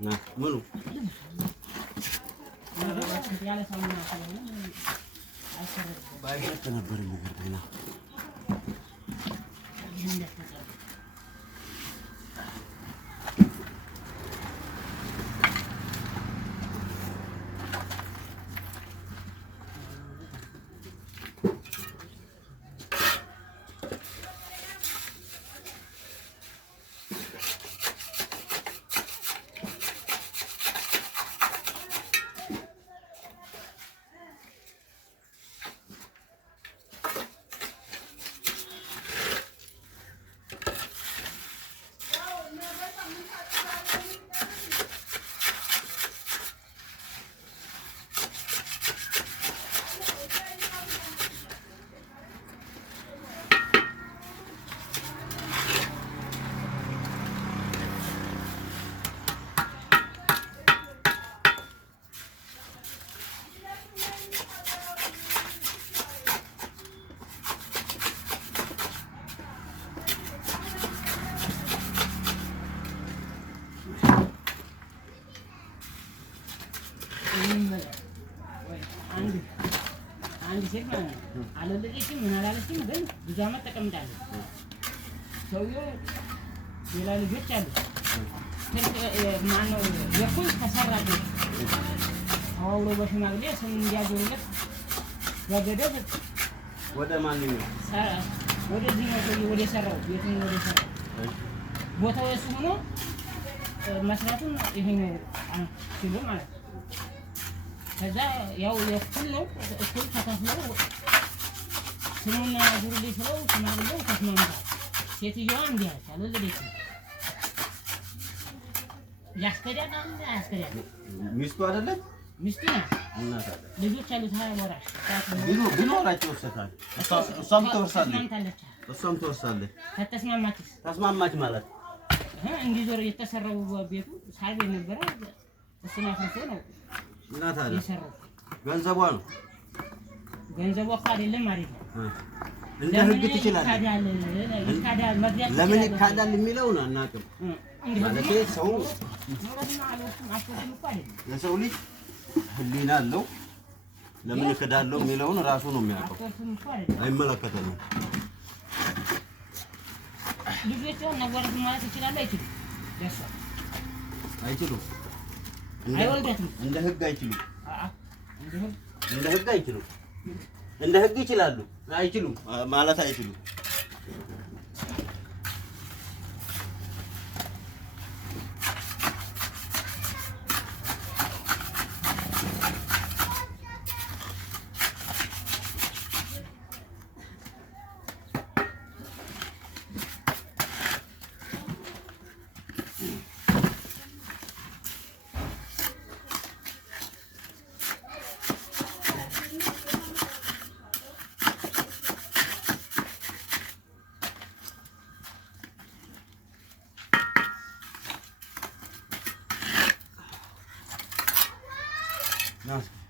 ምኑ ባይሸት ነበር የሚገርመኝ። አንድ ሴት ማለት ነው አልወለደችም ምን አላለችም፣ ግን ብዙ ዓመት ተቀምጣለች። ሰውዬው ሌላ ልጆች አሉ። ማነው የኩል ተሰራለች አውሎ በሽማግሌ ስም እንዲያዞሩለት በገደብ ወደ ማንኛው ወደዚህ ነው ሰውዬው ወደ ሰራው ቤቱን ወደ ሰራው ቦታው የሱ ሆኖ መስራቱን ይሄ ነው ሲሉ ማለት ነው። ከዛ ያው የኩል ነው እኩል ተከፍለው ስሙና ዙርልኝ ስለው ሽማግሌው ተስማምቷል። ሴትዮዋ እንዲህ አለች አልወለደችም። ያስከዳል አያስከዳል? ሚስቱ አይደለች? ሚስቱ ናት። ልጆች አሉት 20 ወራሽ ቢኖራቸው ወሰታል። እሷም ትወርሳለች። ተስማማች ማለት እንዲዞር የተሰራው ቤቱ ሳይቤ ነበረ። እሱን አፍርሶ ነው እናት አለ የሰራው። ገንዘቧ ነው። ገንዘቧ እኮ አይደለም። እንደ ህግ ትችላለህ። ለምን ይካዳል የሚለውን አናውቅም። ማለት ሰው የሰው ልጅ ህሊና አለው። ለምን ይከዳለው የሚለውን ራሱ ነው የሚያውቀው። አይመለከተንም። ልጆቿን ነገርኩ ማለት ይችላል አይችልም? አይችሉም። አይወልዳትም። እንደ ህግ አይችሉም። እንደ ህግ አይችሉም። እንደ ህግ ይችላሉ። አይችሉም ማለት አይችሉም። No.